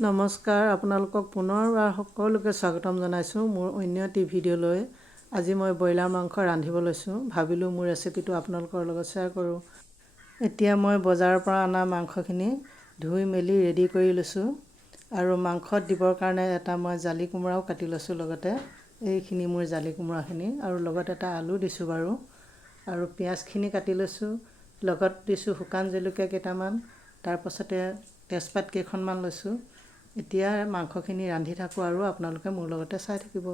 নমস্কাৰ, আপোনালোকক পুনৰবাৰ সকলোকে স্বাগতম জনাইছোঁ মোৰ অন্য এটি ভিডিঅ'লৈ। আজি মই ব্ৰইলাৰ মাংস ৰান্ধিব লৈছোঁ। ভাবিলোঁ মোৰ ৰেচিপিটো আপোনালোকৰ লগত শ্বেয়াৰ কৰোঁ। এতিয়া মই বজাৰৰ পৰা অনা মাংসখিনি ধুই মেলি ৰেডি কৰি লৈছোঁ আৰু মাংসত দিবৰ কাৰণে এটা মই জালি কোমোৰাও কাটি লৈছোঁ। লগতে এইখিনি মোৰ জালি কোমোৰাখিনি আৰু লগত এটা আলু দিছোঁ বাৰু, আৰু পিঁয়াজখিনি কাটি লৈছোঁ। লগত দিছোঁ শুকান জলকীয়া কেইটামান, তাৰপাছতে তেজপাত কেইখনমান লৈছোঁ। এতিয়া মাংসখিনি ৰান্ধি থাকোঁ আৰু আপোনালোকে মোৰ লগতে চাই থাকিব।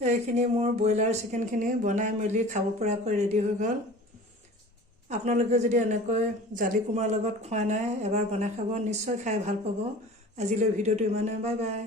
এইখিনি মোৰ ব্ৰইলাৰ চিকেনখিনি বনাই মেলি খাব পৰাকৈ ৰেডি হৈ গ'ল। আপোনালোকে যদি এনেকৈ জালি কোমোৰাৰ লগত খোৱা নাই, এবাৰ বনাই খাব, নিশ্চয় খাই ভাল পাব। আজিলৈ ভিডিঅ'টো ইমানে, বাই বাই।